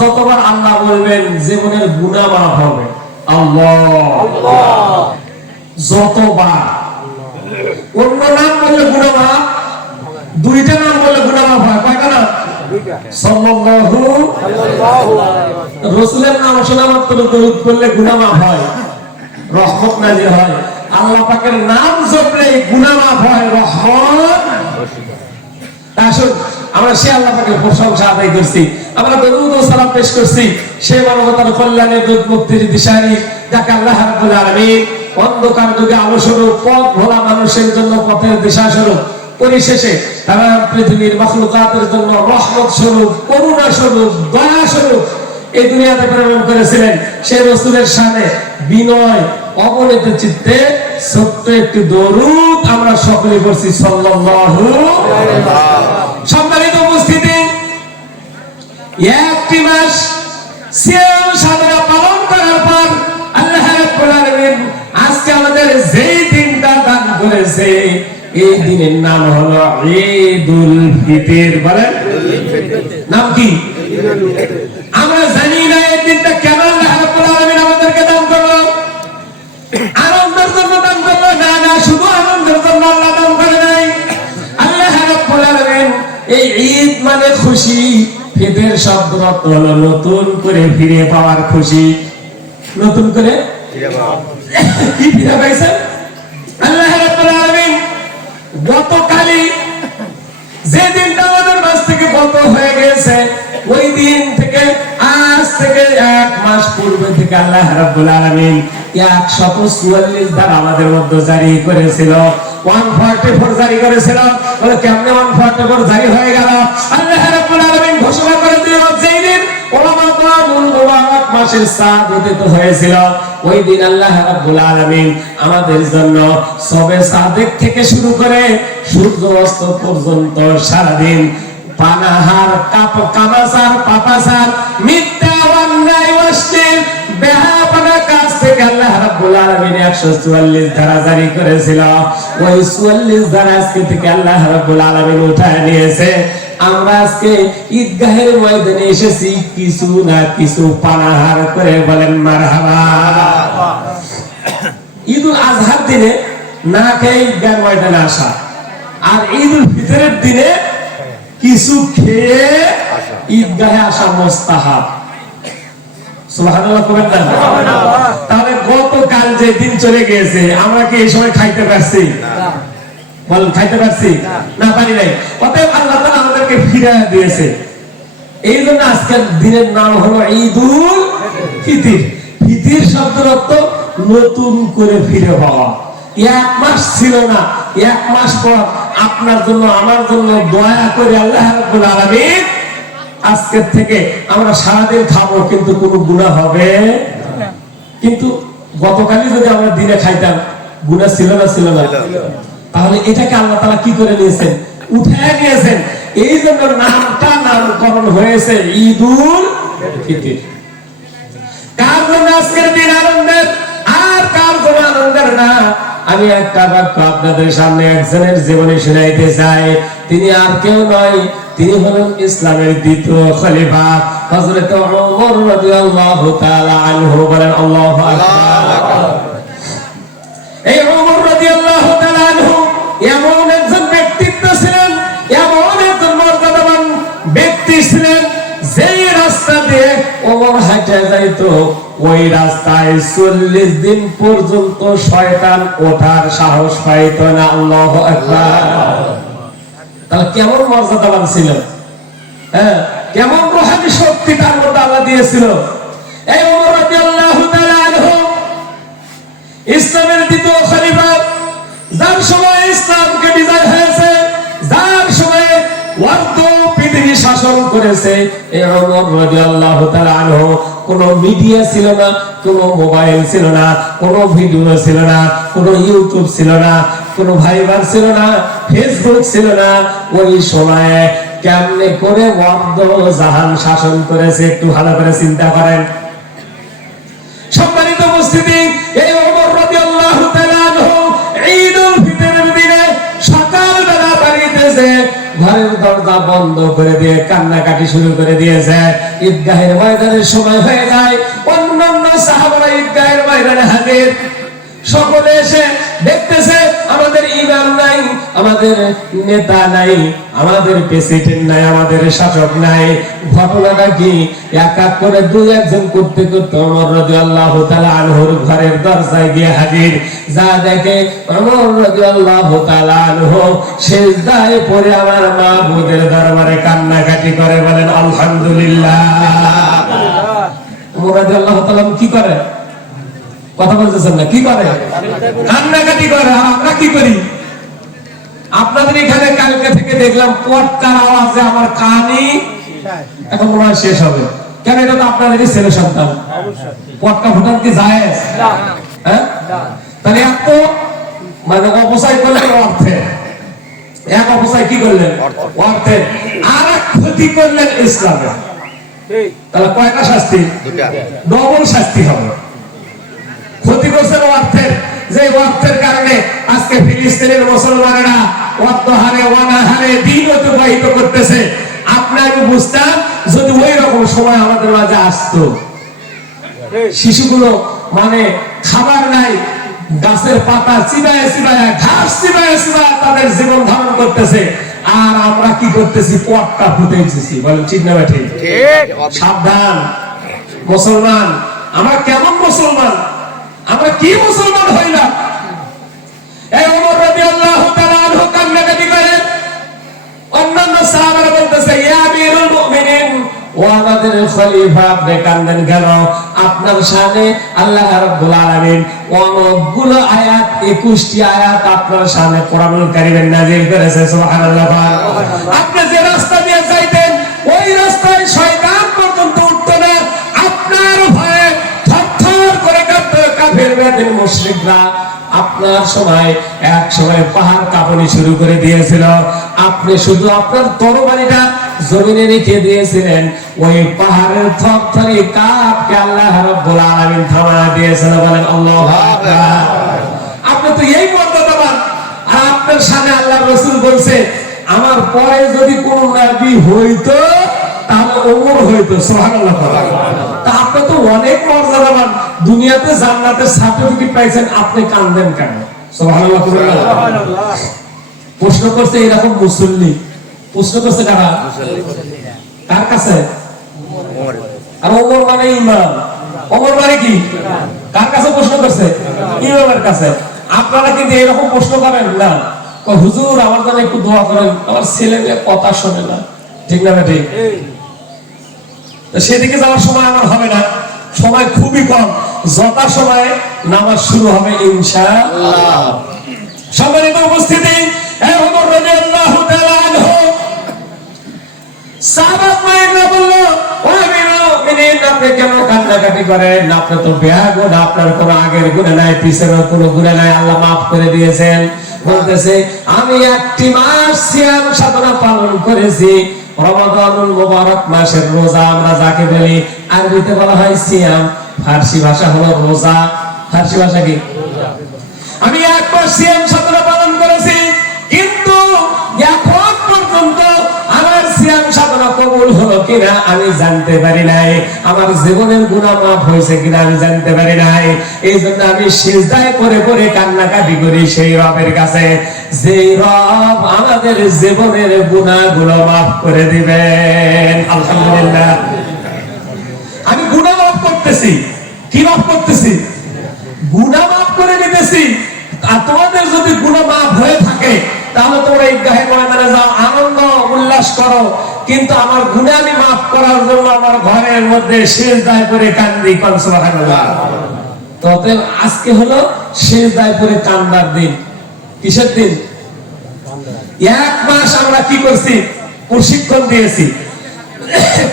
যতবার আল্লাহ বলবেন জীবনের গুনাহ মাফ হবে। আল্লাহ যতবার অন্য নাম বললে গুনাহ মাফ, দুইটা নাম বললে গুনাহ মাফ হয়। কয়টা নাম? সাল্লাল্লাহু রাসূলের নাম শোনা মাত্র দরুদ পড়লে গুনাহ মাফ হয়, রহমত নাযিল হয়। আল্লাহ পাকের নাম জপলে গুনাহ মাফ হয়, রহমত। আসুন আমরা সে আল্লাহ পাকের প্রশংসা আদায় করছি, আমরা দরুদ ও সালাম পেশ করছি সেই মানবতার কল্যাণের দূত মুক্তির দিশারি, যাকে আল্লাহ রাব্বুল আলামিন অন্ধকার যুগে আলো স্বরূপ, পথ ভোলা মানুষের জন্য পথের দিশা স্বরূপ, পরিশেষে তারা পৃথিবীর মাখলুকাতের জন্য রহমত স্বরূপ, করুণা স্বরূপ, দয়া স্বরূপ এই দুনিয়াতে প্রেরণ করেছিলেন। সেই রাসূলের শানে বিনয় অবনীত চিত্তে ছোট্ট একটি দরুদ আমরা সকলে পড়ছি, সাল্লাল্লাহু আলাইহি ওয়াসাল্লাম। সম্মানিত উপস্থিতি, একটি মাস সিয়াম সাধনা পালন করার পর আল্লাহ রাব্বুল আলামিন আজকে আমাদের যেই দিনটা দান করেছে, এই দিনের নাম হলো ঈদুল ফিতর। বলেন নাম কি? আমরা জানি না এই দিনটা কেন আল্লাহ রাব্বুল আলামিন আমাদেরকে দান করলো। আনন্দের জন্য দান করলো? না না, শুধু আনন্দের জন্য আল্লাহ দান করে নাই। আল্লাহ রাব্বুল আলামিন এই ঈদ মানে খুশি, ফিতর শব্দ অর্থ হলো নতুন করে ফিরে পাওয়ার খুশি। নতুন করে ফিরে পাওয়া, কি ফিরে পাইছেন? আল্লাহ রাব্বুল আলামিন গতকালই যে দিনটা আমাদের মাঝ থেকে গত হয়ে গেছে, ওই দিন থেকে আজ থেকে 1 মাস পূর্বে থেকে আল্লাহ রাব্বুল আলামিন 144 ধারা আমাদের মধ্যে জারি করেছিল, 144 জারি করেছিল। বলে কেমনে 144 জারি হয়ে গেল? আল্লাহ রাব্বুল আলামিন ঘোষণা করে দিল যেই দিন মুবারক মাসের চাঁদ উদিত হয়েছিল, ওই দিন আল্লাহ রাব্বুল আলামিন আমাদের জন্য সবে সাদেক থেকে শুরু করে সূর্য অস্ত পর্যন্ত সারাদিন পানাহার, কামাচার, পাপাচার, মিথ্যা, অন্যায়, অশ্লীল, বেহায়াপনা কাজ থেকে আল্লাহ রাব্বুল আলামিন 144 ধারা জারি করেছিল। ওই 44 ধারা আজকে থেকে আল্লাহ রাব্বুল আলামিন উঠায় নিয়েছে। আমরা আজকে ঈদগাহের ময়দানে এসেছি কিছু না কিছু পানাহার করে। বলেন মারহাবা। ঈদুল আজহার দিনে না খেয়ে ঈদগাহের ময়দানে আসা, আর ঈদুল ফিতরের দিনে কিছু খেয়ে ঈদগাহে আসা মুস্তাহাব। সুবহানাল্লাহ করেন না? তাহলে গতকাল যে দিন চলে গিয়েছে, আমরা কি এই সময় খাইতে পারছি? বলেন খাইতে পারছি? না, পারি নাই। অতএব আল্লাহ তাআলা আমাদেরকে ফিরিয়ে দিয়েছে। এই জন্য আজকের দিনের নাম হলো ঈদুল ফিতর। ফিতর শব্দের অর্থ নতুন করে ফিরে পাওয়া। 1 মাস ছিল না, 1 মাস পর আপনার জন্য আমার জন্য দয়া করে আল্লাহ রাব্বুল আলামিন আজকের থেকে আমরা সারাদিন খাবো, কিন্তু কোনো গুনাহ হবে না। কিন্তু গতকালই যদি আমরা দিনে খাইতাম, গুনাহ ছিল না? ছিল না? তাহলে এটাকে আল্লাহ তাআলা কি করে নিয়েছেন? উঠায় নিয়েছেন। এই জন্য নামটা নামকরণ হয়েছে ঈদুল ফিতর। কার জন্য আজকের দিন আনন্দের, আর কার জন্য আনন্দের না? আমি একটা বাক্য আপনাদের সামনে একজনের জীবনে শোনাইতে চাই। তিনি আর কেউ নয়, তিনি হলেন ইসলামের দ্বিতীয় খলিফা হযরত ওমর রাদিয়াল্লাহু তাআলা আনহু। বলেন আল্লাহু আকবার। এই ওমর রাদিয়াল্লাহু তাআলা আনহু এমন একজন ব্যক্তিত্ব ছিলেন, এমন একজন মর্যাদাবান ব্যক্তি ছিলেন, যেই রাস্তা দিয়ে ওমর হাঁটে যাইতো, ওই রাস্তায় 40 দিন পর্যন্ত শয়তান ওঠার সাহস পাইত না। আল্লাহু আকবার। তাহলে কেমন মর্যাদাবান ছিল, হ্যাঁ, কেমন রূহানি শক্তি তার মধ্যে আল্লাহ দিয়েছিল। এই ওমর রাদিয়াল্লাহু তাআলা আনহু ইসলামের দ্বিতীয় খলিফা, যার সময় ইসলামকে বিজয় হয়েছে, যার সময় ওয়ার্দ পৃথিবী শাসন করেছে। এই ওমর রাদিয়াল্লাহু তাআলা আনহু কোনো মিডিয়া ছিল না, কোনো মোবাইল ছিল না, কোনো ভিডিও ছিল না, কোনো ইউটিউব ছিল না, কোনো ভাইবার ছিল না, ফেসবুক ছিল না। ওই সময়ে কেমনে করে ওয়ার্দ জাহান শাসন করেছে একটু ভালো করে চিন্তা করেন। সম্মানিত উপস্থিতি, এই ওমর রাদিয়াল্লাহু তাআলা আনহু ঈদুল ফিতরের দিনে সকালবেলা বাড়িতে যে ঘরের দরজা বলা বন্ধ করে দিয়ে কান্নাকাটি শুরু করে দিয়েছে। ঈদগাহের ময়দানের সময় হয়ে যায়, অন্যান্য সাহাবারা ঈদগাহের ময়দানে হাজির। সকলে এসে দেখতেছে আমাদের ইমাম নাই, আমাদের নেতা নাই, আমাদের প্রেসিডেন্ট নাই, আমাদের শাসক নাই। ঘটনাটা কি? এক এক করে দুই একজন করতে করতে ওমর রাদিয়াল্লাহু তাআলা আনহুর ঘরের দরজায় গিয়ে হাজির। যা দেখে ওমর রাদিয়াল্লাহু তাআলা আনহু সিজদায় পড়ে আমার মাবুদের দরবারে কান্নাকাটি করে, বলেন আলহামদুলিল্লাহ। ওমর রাদিয়াল্লাহু তাআলা কি করে? কথা বলতেছেন না? কি করে? কান্নাকাটি করে। আর আমরা কি করি? আপনাদের এখানে কালকে থেকে দেখলাম পটকার আওয়াজে আমার কানই এখন মনে হয় শেষ হবে। কেন? এটা তো আপনাদেরই ছেলে সন্তান। পটকা ফুটান কি জায়েজ? হ্যাঁ, তাহলে এত মানে অপচয় করলেন অর্থে, এক অপচয় কি করলেন? অর্থে। আর এক ক্ষতি করলেন ইসলামে। তাহলে কয়টা শাস্তি? ডবল শাস্তি হবে। ক্ষতি করছেন অর্থের, যে অর্থের কারণে আজকে ফিলিস্তিনের মুসলমানেরা অর্থহারে অনাহারে দিন অতিবাহিত করতেছে। আপনাকে বুঝতাম যদি ওই রকম সময় আমাদের মাঝে আসতো, শিশুগুলো মানে খাবার নাই, গাছের পাতা চিবায় চিবায়, ঘাস চিবায় চিবায় তাদের জীবন ধারণ করতেছে, আর আমরা কি করতেছি? পটকা ফুটেছি। বলেন ঠিক না ঠিক? সাবধান মুসলমান, আমরা কেমন মুসলমান? আমরা কি মুসলমান হইলাম? এই ওমর রাদিয়াল্লাহু তাআলা আনহু কান্নাকাটি করে। অন্যান্য সাহাবারা বলতেছে, ইয়া আমিরুল মুমিনিন, ও আমাদের খলিফা, আপনি কান্দেন কেন? আপনার শানে আল্লাহ রাব্বুল আলামিন অনেকগুলো আয়াত, 21টি আয়াত আপনার শানে কোরআনুল কারীমে নাযিল করেছে। সুবহানাল্লাহ। আপনি যে রাস্তা দিয়ে যাইতেন ওই রাস্তায় শয়তান পর্যন্ত উঠতো না। আপনার ভয়ে থরথর করে কাঁপতো কাফের বেঈমান মুশরিকরা। আপনার সময় এক সময় পাহাড় কাঁপনি শুরু করে দিয়েছিল। আপনি শুধু আপনার তরবারিটা জমিনে রেখে দিয়েছিলেন, ওই পাহাড়ের থরথরি কাঁপকে আল্লাহ রাব্বুল আলামিন থামায় দিয়েছেন। বলেন আল্লাহু আকবার। আপনি তো এই মর্যাদাবান, আর আপনার সামনে আল্লাহর রাসূল বলছে, আমার পরে যদি কোন নবী হইতো তাহলে ওমর হইতো। সুবহানাল্লাহ। তা আপনি তো অনেক মর্যাদাবান, দুনিয়াতে জান্নাতের সার্টিফিকেট পাইছেন, আপনি কাঁদেন কেন? সুবহানাল্লাহ। প্রশ্ন করছে এরকম মুসল্লি, প্রশ্ন করছে কারা? কার কাছে? আর ওমর মানে ইমাম, ওমর মানে কি? কার কাছে প্রশ্ন করছে? ইমামের কাছে। আপনারা কিন্তু এরকম প্রশ্ন করেন না, হুজুর আমার জন্য একটু দোয়া করেন, আমার ছেলে মেয়ে কথা শোনে না। ঠিক না ঠিক? সেদিকে যাওয়ার সময় আমার হবে না, সময় খুবই কম। যথা সময়ে নামাজ শুরু হবে ইনশাআল্লাহ। সম্মানিত উপস্থিতি, ওমর রাদিয়াল্লাহু তাআলা আনহু সাহাবায়ে বলল, ও আমিরুল মুমিনিন, আপনি কেন কান্নাকাটি করেন? আপনি তো বেয়াগুন, আপনার কোনো আগের গুনাহ নাই, পিছনের কোনো গুনাহ নাই, আল্লাহ মাফ করে দিয়েছেন। বলতেছে, আমি একটি মাস সিয়াম সাধনা পালন করেছি, রমাদানুল মুবারক মাসের রোজা আমরা যাকে বলি, আরবিতে বলা হয় সিয়াম, ফার্সি ভাষা হলো রোজা। ফার্সি ভাষা কি? আমি একবার সিয়াম সাধনা পালন করেছি, কিন্তু এখন পর্যন্ত আমার সিয়াম সাধনা কবুল হলো কিনা আমি জানতে পারি নাই, আমার জীবনের গুনাহ মাফ হয়েছে কিনা আমি জানতে পারি নাই। এই জন্য আমি সিজদায় পড়ে পড়ে কান্নাকাটি করি সেই রবের কাছে, যেই রব আমাদের জীবনের গুনাহগুলো মাফ করে দিবেন। আলহামদুলিল্লাহ। আমি গুনাহ মাফ করতেছি। কি মাফ করতেছি? গুনাহ মাফ করে দিতেছি। আর তোমাদের যদি গুনাহ মাফ হয়ে থাকে তাহলে তোমরা ঈদগাহের ময়দানে যাও, আনন্দ উল্লাস করো, কিন্তু আমার গুনাহ আমি মাফ করার জন্য আমার ঘরের মধ্যে সিজদায় পড়ে কান্দি। সুবহানাল্লাহ। তবে আজকে হলো সিজদায় পড়ে কান্দার দিন। কিসের দিন? এক মাস আমরা কি করছি? প্রশিক্ষণ দিয়েছি।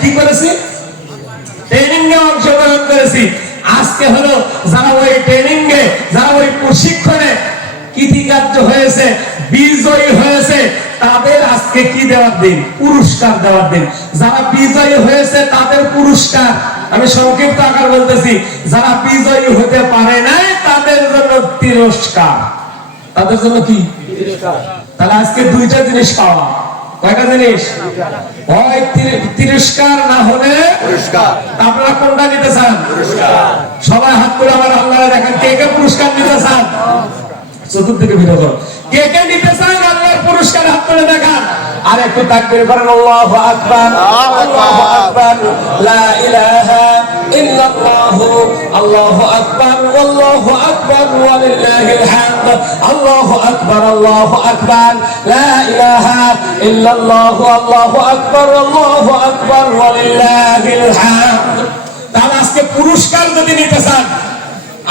কি করেছি? ট্রেনিং এ অংশগ্রহণ করেছি। আজকে হলো যারা ওই ট্রেনিং এ, যারা ওই প্রশিক্ষণে কৃতিকার্য হয়েছে, বিজয়ী হয়েছে, তাদের আজকে কি দেওয়ার দিন? পুরস্কার দেওয়ার দিন। যারা বিজয়ী হয়েছে তাদের পুরস্কার, আমি সংক্ষিপ্ত আকার বলতেছি, যারা বিজয়ী হতে পারে নাই তাদের জন্য তিরস্কার। তাদের জন্য কি? তাহলে আজকে দুইটা জিনিস পাওয়া, কয়টা জিনিস? হয় তিরস্কার, না হলে পুরস্কার। আপনারা কোনটা নিতে চান? পুরস্কার। সবাই হাত তুলে আমার আল্লাহরে দেখেন, কে কে পুরস্কার নিতে চান? চতুর্দিকে ভিড় করো, কে কে নিতে চান আল্লাহর পুরস্কার? হাত তুলে দেখান। আর একটু তাকবীর করেন, আল্লাহু আকবার, আল্লাহু আকবার, লা ইলাহা ইল্লাল্লাহ, আল্লাহু আকবার, আল্লাহু আকবার, ওয়া লিল্লাহিল হামদ, আল্লাহু আকবার, আল্লাহু আকবার, লা ইলাহা ইল্লাল্লাহ, আল্লাহু আকবার, আল্লাহু আকবার, ওয়া লিল্লাহিল হামদ। তাহলে আজকে পুরস্কার যদি নিতে চান,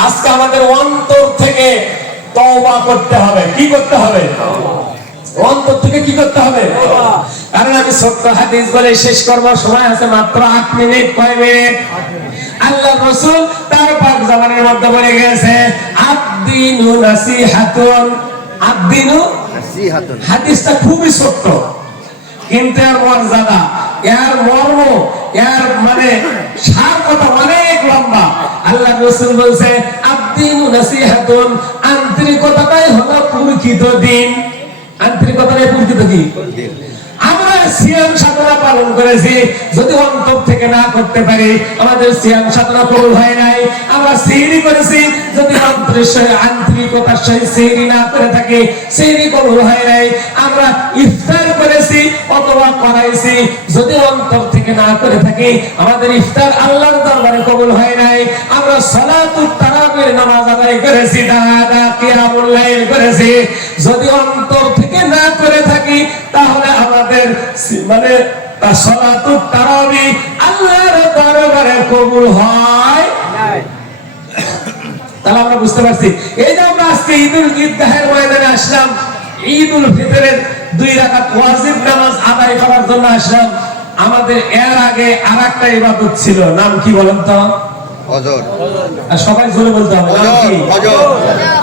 আজকে আমাদের অন্তর থেকে তওবা করতে হবে। কি করতে হবে? অন্তর থেকে কি করতে হবে? কারণ আমি ছোট্ট হাদিস বলে শেষ করবার সময় আছে মাত্র 8 মিনিট। কয় মিনিট? আল্লাহ রাসূল তার পাক জবানের মধ্যে বলে গেছে, আদ-দীনু নাসিহাতুন। আদ-দীনু নাসিহাতুন। হাদিসটা খুবই ছোট্ট, কিন্তু এর মর্যাদা, এর মর্ম, এর মানে সার কথা অনেক লম্বা। আল্লাহ রাসূল বলছে, আদ-দীনু নাসিহাতুন, আন্তরিকতাটাই হলো প্রকৃত দিন। আন্তরিকতাটাই প্রকৃত কি? আমরা সিয়াম সাধনা পালন করেছি, যদি অন্তর থেকে না করতে পারি আমাদের সিয়াম সাধনা কবুল হয় নাই। আমরা সিহরি করেছি, যদি অন্তরের সহিত আন্তরিকতার সহিত সিহরি না করে থাকি, সিহরি কবুল হয় নাই। আমরা ইফতার করেছি অথবা করাইছি, যদি অন্তর থেকে না করে থাকি আমাদের ইফতার আল্লাহর দরবারে কবুল হয় নাই। আমরা সালাতুত তারাবির নামাজ আদায় করেছি, দাদা কিয়ামুল লাইল করেছি, যদি অন্তর থেকে না করে থাকি তাহলে আমাদের মানে সালাতুত তারাবি আল্লাহর দরবারে কবুল হয় নাই। তাহলে আমরা বুঝতে পারছি, এই যে আমরা আজকে ঈদগাহের ময়দানে আসলাম, ঈদুল ফিতরের 2 রাকাত ওয়াজিব নামাজ আদায় করার জন্য আসলাম। আমাদের এর আগে আরেকটা ইবাদত ছিল, নাম কি বলেন তো? ফজর। আর সবাই জোরে বলতে হবে, নাম কি? ফজর।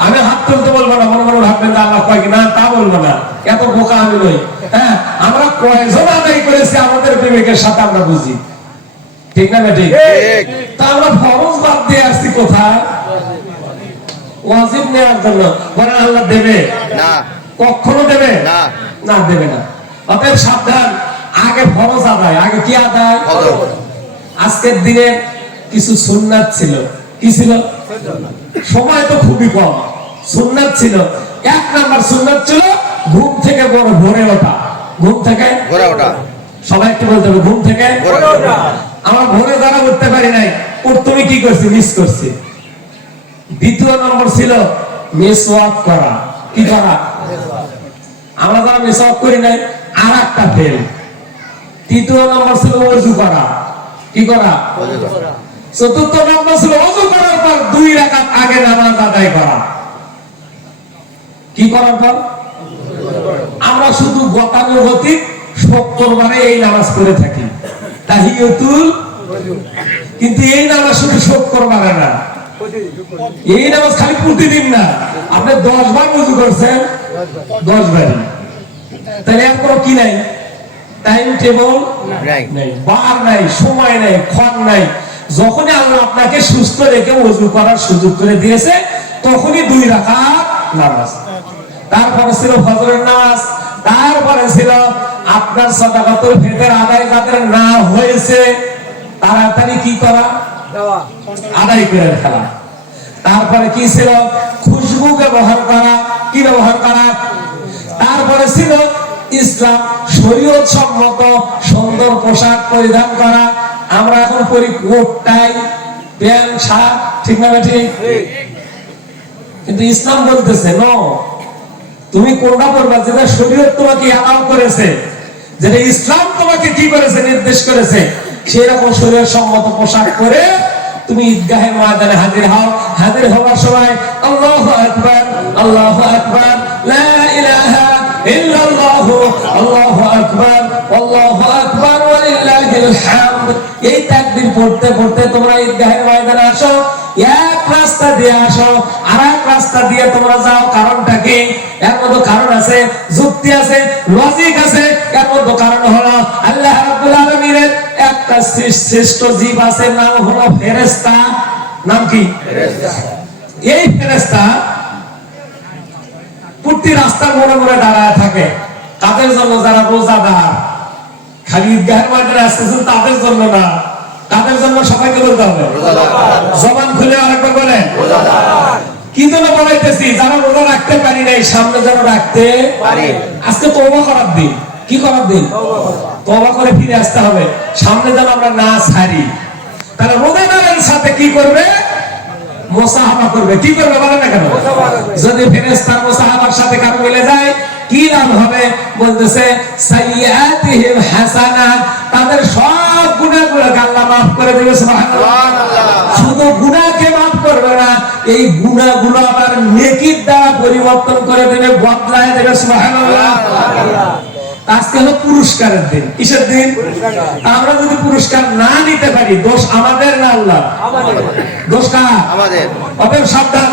আমি হাত তুলতে বলবো না, মনে মনে ভাববেন যে আল্লাহ কয় কিনা, তা বলবো না, এত বোকা আমি নই। হ্যাঁ, আমরা কয়জন আদায় করেছি আমাদের বিবেকের সাথে আমরা বুঝি, ঠিক না? ঠিক। তা আমরা ফরজ বাদ দিয়ে আসছি কোথায়? ওয়াজিব নেওয়ার জন্য। বলেন আল্লাহ দেবে না, কখনো দেবে না, না, দেবে না। অতএব সাবধান, আগে ফরজ আদায়, আগে কি আদায়? ফজর। আজকের দিনে কিছু সুন্নাত ছিল। কি ছিল? সময় তো খুবই কম। সুন্নাত ছিল, 1 নাম্বার সুন্নাত ছিল ঘুম থেকে বড় ভোরে ওঠা। ঘুম থেকে ভোরে ওঠা। সবাই একটু বলতে হবে, ঘুম থেকে ভোরে ওঠা। আমরা ভোরে যারা উঠতে পারি নাই, তুমি কি করছি? মিস করছি। 2 নম্বর ছিল মিসওয়াক করা। কি করা? আমরা যারা মিসওয়াক করি নাই, আর একটা ফেল। 3 নম্বর ছিল ওযু করা। কি করা? ওযু করা। 4 নম্বর ছিল ওযু করার পর 2 রাকাত আগে নামাজ আদায় করা। কি করার পর? আমরা শুধু গতানুগতিক 70 বারে এই নামাজ পড়ে থাকি, তাহিয়াতুল, কিন্তু এই নামাজ শুধু 70 বারে না, এই নামাজ খালি প্রতিদিন না, আপনি 10 বার ওযু করছেন, 10 বার। তাহলে আর কোনো কি নাই? টাইম টেবল নাই, বার নাই, সময় নাই, ক্ষণ নাই। যখনই আল্লাহ আপনাকে সুস্থ রেখে ওযু করার সুযোগ করে দিয়েছে, তখনই 2 রাকাত নামাজ। তারপরে ছিল ফজরের নামাজ, তারপরে ছিল আপনার সাদাকাতুল ফিতর আদায় যাদের না হয়েছে তাড়াতাড়ি কি করা? আদায় করে ফেলা। তারপরে কি ছিল? খুশবু ব্যবহার করা। কি ব্যবহার করা? তারপরে ছিল ইসলাম শরীয়ত সম্মত সুন্দর পোশাক পরিধান করা। আমরা এখন পরি কোট টাই, প্যান্ট শার্ট, ঠিক না? ঠিক। কিন্তু ইসলাম বলতেছে নো, তুমি কোনটা পরবা যেটা শরীয়ত তোমাকে অ্যালাউ করেছে, যেটা ইসলাম তোমাকে কি করেছে? নির্দেশ করেছে। সেই রকম শরীয়ত সম্মত পোশাক পরে তুমি ঈদগাহের ময়দানে হাজির হও। হাজির হওয়ার সময় আল্লাহু আকবার, আল্লাহু আকবার, লা ইলাহা ইল্লাল্লাহু, আল্লাহু আকবার, আল্লাহু আকবার, ওয়া লিল্লাহিল হামদ। এই তাকবীর পড়তে পড়তে তোমরা ঈদগাহের ময়দানে আসো। এক রাস্তা দিয়ে আসো, আর এক রাস্তা দিয়ে তোমরা যাও। কারণটা কি? এর মধ্যে কারণ আছে, যুক্তি আছে, লজিক আছে। এর মধ্যে কারণ হলো আল্লাহ রাব্বুল আলামিনের একটা শ্রেষ্ঠ জীব আছে, নাম হলো ফেরেশতা। নাম কি? ফেরেশতা। এই ফেরেশতা প্রতি রাস্তার মোড়ে মোড়ে দাঁড়ায় থাকে। তাদের জন্য যারা রোজাদার, খালি ঈদগাহের ময়দানে আসতেছেন তাদের জন্য না, তাদের জন্য সবাইকে বলতে হবে জবান খুলে আরেকবার বলেন কি জন্য বলাইতেছি, যারা রোজা রাখতে পারি নাই সামনে যেন রাখতে পারি। আজকে তওবা করার দিন, কি করার দিন? তওবা করে ফিরে আসতে হবে, সামনে যেন আমরা না ছাড়ি। তাহলে রোজাদারের সাথে কি করবে? মুসাহাবা করবে। কি করবে বলেন না কেন? যদি ফেরেশতার মুসাহাবার সাথে কারো মিলে যায় কি লাভ হবে? বলতেছে সাইয়্যাতিহিম হাসানাত, তাদের সব গুনাহগুলোকে আল্লাহ maaf করে দেবে। সুবহানাল্লাহ। শুধু গুনাহকে maaf করবে না, এই গুনাহগুলো আবার নেকির দ্বারা পরিবর্তন করে দেবে, বদলায় দেবে। সুবহানাল্লাহ। আজকে হলো পুরস্কারের দিন। কিসের দিন? আমরা যদি পুরস্কার না নিতে পারি দোষ আমাদের না আল্লাহ? দোষ কার? আমাদের। অতএব সাবধান,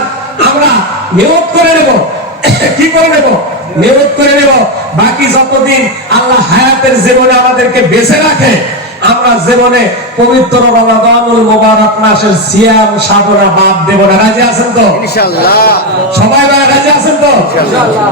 আমরা নিয়ত করে নেব। কি করে নেব? নিয়ত করে নেব বাকি যতদিন আল্লাহ হায়াতের জীবনে আমাদেরকে বেঁচে রাখে, আমরা জীবনে পবিত্র রমাদানুল মুবারক মাসের সিয়াম সাধনা বাদ দেব না। রাজি আছেন তো? ইনশাআল্লাহ। সবাই রাজি আছেন তো? ইনশাআল্লাহ।